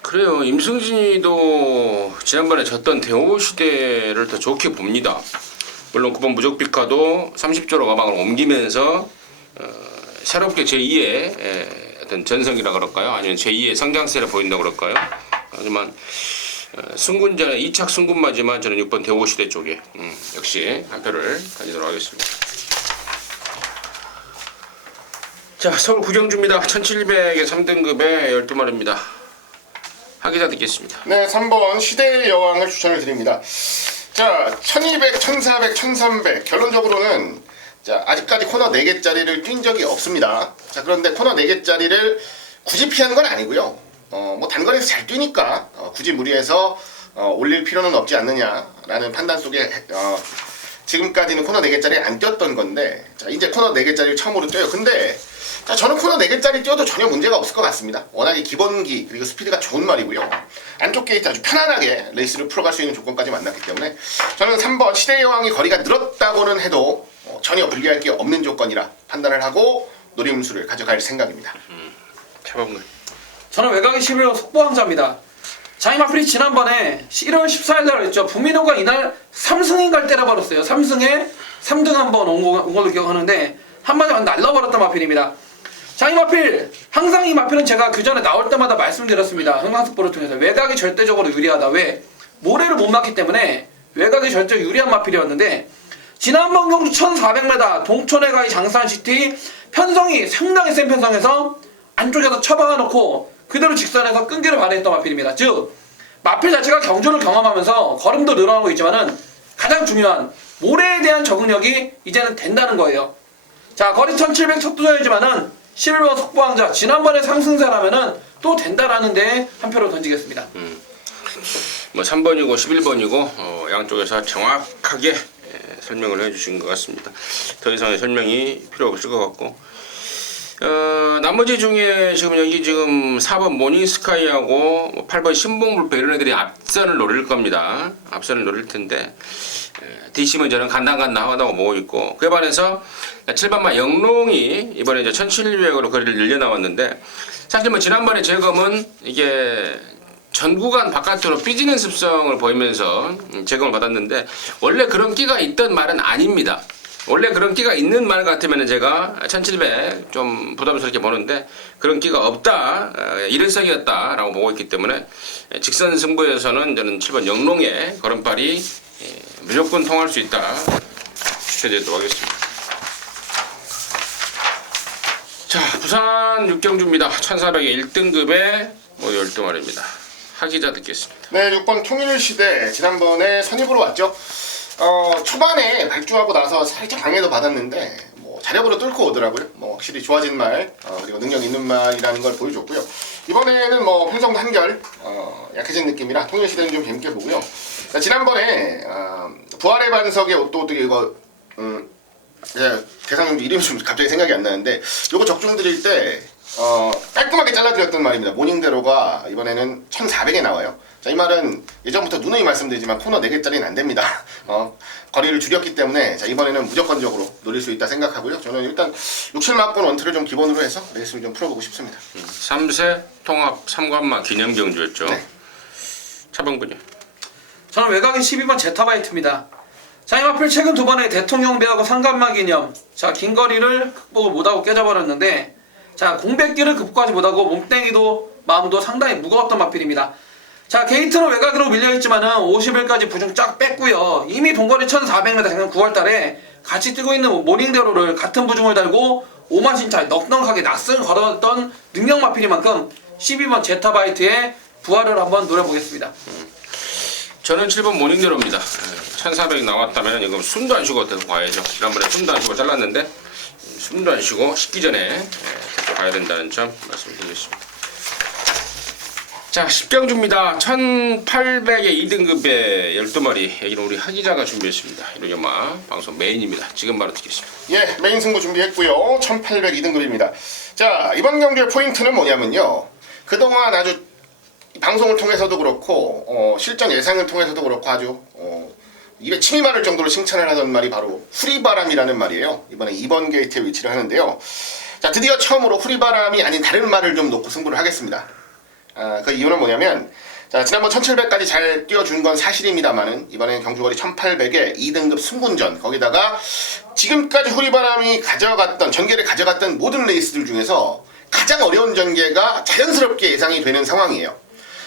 그래요. 임승진이도 지난번에 졌던 대호시대를 더 좋게 봅니다. 물론 9번 무적비카도 30조로 가방을 옮기면서 새롭게 제2의 어떤 전성이라 그럴까요? 아니면 제2의 성장세를 보인다고 그럴까요? 하지만 승군전에 2착 승군마지만 저는 6번 대호시대 쪽에 역시 한 표를 가지도록 하겠습니다. 자, 서울 구경주입니다. 1700에 3등급의 12마리입니다. 하기자 듣겠습니다. 네, 3번 시대의 여왕을 추천을 드립니다. 자, 1200, 1400, 1300 결론적으로는 자, 아직까지 코너 4개짜리를 뛴 적이 없습니다. 자, 그런데 코너 4개짜리를 굳이 피하는 건 아니고요. 뭐 단거리에서 잘 뛰니까 굳이 무리해서 올릴 필요는 없지 않느냐라는 판단 속에 지금까지는 코너 4개짜리 안 뛰었던 건데 자, 이제 코너 4개짜리를 처음으로 뛰어요. 근데 자, 저는 코너 4개짜리 뛰어도 전혀 문제가 없을 것 같습니다. 워낙에 기본기 그리고 스피드가 좋은 말이고요. 안쪽 게이트 아주 편안하게 레이스를 풀어갈 수 있는 조건까지 만났기 때문에 저는 3번 시대의 여왕이 거리가 늘었다고는 해도 전혀 불리할 게 없는 조건이라 판단을 하고 노림수를 가져갈 생각입니다. 차범근. 저는 외곽의 11호 속보왕자입니다. 자이마필이 지난번에 1월 14일 날 했죠. 부민호가 이날 3승인가를 때려버렸어요. 3승에 3등 한번 온 걸로 기억하는데 한마디로 날라버렸던 마필입니다. 자이마필 항상 이 마필은 제가 그 전에 나올 때마다 말씀드렸습니다. 흥망스포를 통해서 외곽이 절대적으로 유리하다. 왜? 모래를 못 맞기 때문에 외곽이 절대 유리한 마필이었는데 지난번 경주 1400m 동촌에 가이 장산시티 편성이 상당히 센 편성에서 안쪽에서 처박아놓고 그대로 직선에서 끈기를 발휘했던 마필입니다. 즉 마필 자체가 경주를 경험하면서 걸음도 늘어나고 있지만은 가장 중요한 모래에 대한 적응력이 이제는 된다는 거예요. 자, 거리 1700 첫 도전이지만은 11번 속보왕자 지난번에 상승세라면은 또 된다라는 데 한 표를 던지겠습니다. 뭐 3번이고 11번이고 양쪽에서 정확하게 설명을 해주신 것 같습니다. 더 이상의 설명이 필요 없을 것 같고 나머지 중에 지금 4번 모닝스카이하고 8번 신봉불패 이런 애들이 앞선을 노릴 겁니다. 앞선을 노릴 텐데 뒷심은 저는 간당간당하다고 보고 있고 그에 반해서 7번만 영롱이 이번에 이제 1700으로 거리를 늘려 나왔는데 사실 뭐 지난번에 제검은 이게 전 구간 바깥으로 삐지는 습성을 보이면서 제공을 받았는데 원래 그런 끼가 있던 말은 아닙니다. 원래 그런 끼가 있는 말 같으면 제가 1700 좀 부담스럽게 보는데 그런 끼가 없다, 일회성이었다라고 보고 있기 때문에 직선 승부에서는 저는 7번 영롱의 걸음발이 무조건 통할 수 있다 추천드리도록 하겠습니다. 자, 부산 육경주입니다. 1400의 1등급의 뭐 12마리입니다. 하기자 듣겠습니다. 네, 6번 통일시대 지난번에 선입으로 왔죠. 초반에 발주하고 나서 살짝 방해도 받았는데 뭐 자력으로 뚫고 오더라고요. 뭐 확실히 좋아진 말 그리고 능력 있는 말이라는 걸 보여줬고요. 이번에는 뭐 편성도 한결 약해진 느낌이라 통일시대는 좀 재밌게 보고요. 자, 지난번에 부활의 반석의 오또오뚜기 이거 대상 이름이 좀 갑자기 생각이 안 나는데 요거 적중 드릴 때 깔끔하게 잘라드렸던 말입니다. 모닝대로가 이번에는 1400에 나와요. 자, 이 말은 예전부터 누누이 말씀드리지만 코너 4개짜리는 안 됩니다. 거리를 줄였기 때문에 자, 이번에는 무조건적으로 노릴 수 있다 생각하고요. 저는 일단 6, 7막권 원투를 좀 기본으로 해서 레이스를 좀 풀어보고 싶습니다. 3세 통합 3관마 기념경주였죠. 네. 차범근요. 저는 외곽인 12번 제타바이트입니다. 자이마필 최근 2번의 대통령배하고 상간마 기념 자, 긴 거리를 극복을 못하고 깨져버렸는데 자, 공백기를 극복하지 못하고 몸땡이도 마음도 상당히 무거웠던 마필입니다. 자, 게이트는 외곽으로 밀려있지만은 50일까지 부중 쫙 뺐고요. 이미 동거리 1400m 작년 9월달에 같이 뛰고 있는 모닝대로를 같은 부중을 달고 오마신차 넉넉하게 낯선 걸었던 능력 마필이만큼 12번 제타바이트의 부활을 한번 노려보겠습니다. 저는 7번 모닝대로입니다. 1400 나왔다면 이거 숨도 안 쉬고 계속 가야죠. 지난번에 숨도 안 쉬고 잘랐는데 숨도 안 쉬고 식기 전에 계속 가야 된다는 점 말씀드리겠습니다. 자, 10경주입니다. 1800의 2등급의 12마리 여기는 우리 하기자가 준비했습니다. 이런 영화 방송 메인입니다. 지금 바로 듣겠습니다. 예, 메인 승부 준비했고요. 1800 2등급입니다. 자, 이번 경주의 포인트는 뭐냐면요. 그동안 아주 방송을 통해서도 그렇고 실전 예상을 통해서도 그렇고 아주 입에 침이 마를 정도로 칭찬을 하던 말이 바로 후리바람이라는 말이에요. 이번에 2번 게이트에 위치를 하는데요. 자, 드디어 처음으로 후리바람이 아닌 다른 말을 좀 놓고 승부를 하겠습니다. 그 이유는 뭐냐면 자, 지난번 1700까지 잘 뛰어준 건 사실입니다만은 이번엔 경주거리 1800에 2등급 승분전 거기다가 지금까지 후리바람이 가져갔던 전개를 가져갔던 모든 레이스들 중에서 가장 어려운 전개가 자연스럽게 예상이 되는 상황이에요.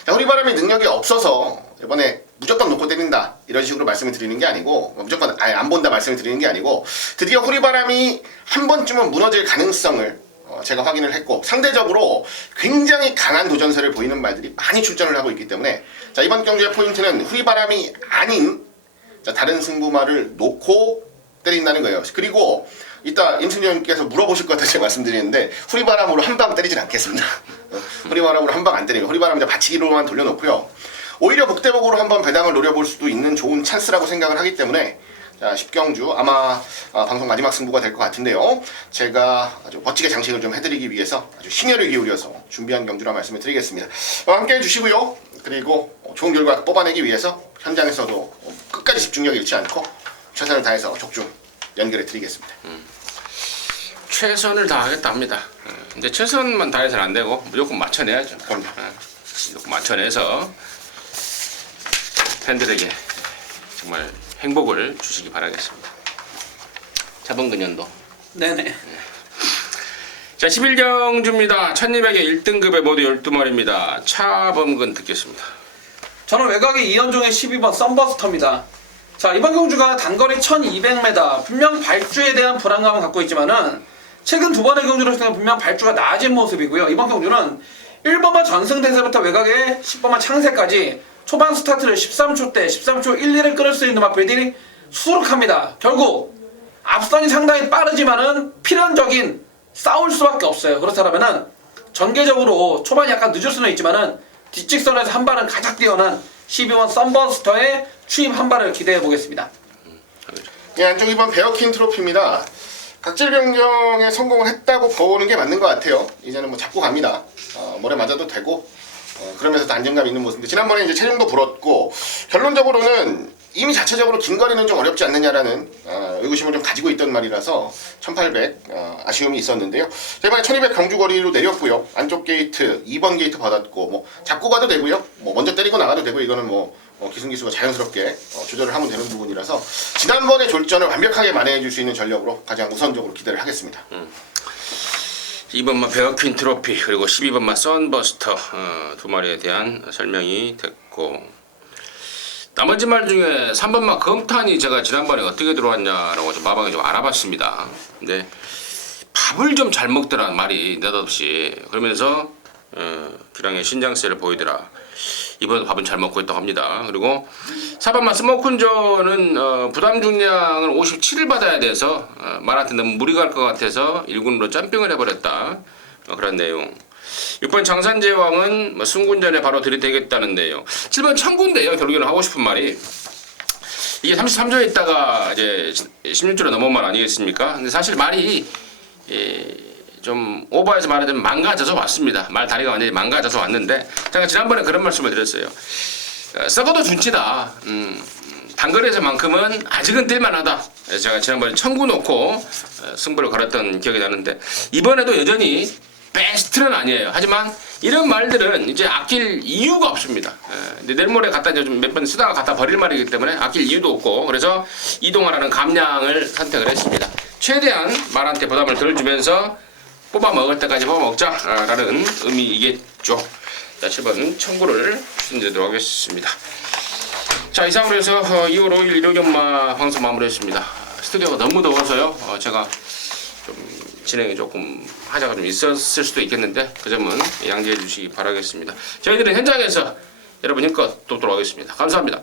자, 후리바람이 능력이 없어서 이번에 무조건 놓고 때린다 이런 식으로 말씀을 드리는 게 아니고 무조건 아예 안 본다 말씀을 드리는 게 아니고 드디어 후리바람이 한 번쯤은 무너질 가능성을 제가 확인을 했고 상대적으로 굉장히 강한 도전세를 보이는 말들이 많이 출전을 하고 있기 때문에 자, 이번 경주의 포인트는 후리바람이 아닌 자, 다른 승부말을 놓고 때린다는 거예요. 그리고 이따 임승정님께서 물어보실 것 같아서 제가 말씀드리는데 후리바람으로 한 방 때리진 않겠습니다. 후리바람으로 한 방 안 때리고 후리바람 이제 받치기로만 돌려놓고요. 오히려 복대복으로 한번 배당을 노려볼 수도 있는 좋은 찬스라고 생각을 하기 때문에 자, 10경주 아마 방송 마지막 승부가 될 것 같은데요. 제가 아주 멋지게 장식을 좀 해드리기 위해서 아주 심혈을 기울여서 준비한 경주라 말씀을 드리겠습니다. 함께 해주시고요. 그리고 좋은 결과 뽑아내기 위해서 현장에서도 끝까지 집중력 잃지 않고 최선을 다해서 족중 연결해 드리겠습니다. 최선을 다하겠다 합니다. 근데 최선만 다해서는 안 되고 무조건 맞춰내야죠. 그럼요. 무조건 맞춰내서 팬들에게 정말 행복을 주시기 바라겠습니다. 자본근연도. 네네. 자, 11경주입니다. 1200에 1등급에 모두 12마리입니다. 차범근 듣겠습니다. 저는 외곽의 이현종의 12번 썬버스터입니다. 자, 이번 경주가 단거리 1200m, 분명 발주에 대한 불안감을 갖고 있지만은 최근 두 번의 경주를 했을 때 분명 발주가 나아진 모습이고요. 이번 경주는 1번만 전승대세부터 외곽의 10번만 창세까지 초반 스타트를 13초대 13초 12를 끊을 수 있는 마필들이 수두룩합니다. 결국 앞선이 상당히 빠르지만은 필연적인 싸울 수밖에 없어요. 그렇다면은 전개적으로 초반이 약간 늦을 수는 있지만은 뒷직선에서 한 발은 가장 뛰어난 12번 썬버스터의 추임 한 발을 기대해 보겠습니다. 예, 안쪽 2번 베어킨 트로피입니다. 각질 변경에 성공을 했다고 보는 게 맞는 것 같아요. 이제는 뭐 잡고 갑니다. 모래 맞아도 되고 그러면서도 안정감 있는 모습인데 지난번에 이제 체중도 불었고 결론적으로는 이미 자체적으로 긴 거리는 좀 어렵지 않느냐라는 의구심을 좀 가지고 있던 말이라서 1800 아쉬움이 있었는데요. 이번에 1200 경주 거리로 내렸고요. 안쪽 게이트 2번 게이트 받았고 뭐 잡고 가도 되고요. 뭐 먼저 때리고 나가도 되고 이거는 뭐 기승기수가 자연스럽게 조절을 하면 되는 부분이라서 지난번의 졸전을 완벽하게 만회해 줄 수 있는 전력으로 가장 우선적으로 기대를 하겠습니다. 2번마 베어퀸 트로피 그리고 12번마 썬버스터 두 마리에 대한 설명이 됐고 나머지 말 중에 3번마 검탄이 제가 지난번에 어떻게 들어왔냐라고 좀 마방에 좀 알아봤습니다. 근데 밥을 좀 잘 먹더라 말이 느닷없이 그러면서 기량의 신장세를 보이더라. 이번에도 밥은 잘 먹고 있다고 합니다. 그리고 4번마 스모큰조는 부담 중량을 57을 받아야 돼서 말한테 너무 무리 갈 것 같아서 1군으로 점핑을 해버렸다. 그런 내용. 6번 장산제왕은 승군전에 바로 들이대겠다는데요. 7번 청구인데요. 결국에는 하고 싶은 말이 이게 33조에 있다가 이제 16조로 넘어온 말 아니겠습니까? 근데 사실 말이 좀 오버해서 말하자면 망가져서 왔습니다. 말 다리가 완전히 망가져서 왔는데 제가 지난번에 그런 말씀을 드렸어요. 썩어도 준치다. 단거리에서만큼은 아직은 뛸만하다. 그래서 제가 지난번에 청구 놓고 승부를 걸었던 기억이 나는데 이번에도 여전히 베스트는 아니에요. 하지만 이런 말들은 이제 아낄 이유가 없습니다. 근데 내일 모레 갖다 이제 좀 몇 번 쓰다가 갖다 버릴 말이기 때문에 아낄 이유도 없고 그래서 이동하라는 감량을 선택을 했습니다. 최대한 말한테 부담을 덜 주면서 뽑아 먹을 때까지 뽑아 먹자라는 의미이겠죠. 자, 7번 청구를 추천드리도록 하겠습니다. 자, 이상으로 해서 2월 5일 일요경마 방송 마무리했습니다. 스튜디오가 너무 더워서요. 제가 좀 진행이 조금 하자가 좀 있었을 수도 있겠는데 그 점은 양지해 주시기 바라겠습니다. 저희들은 현장에서 여러분 힘껏 돕도록 하겠습니다. 감사합니다.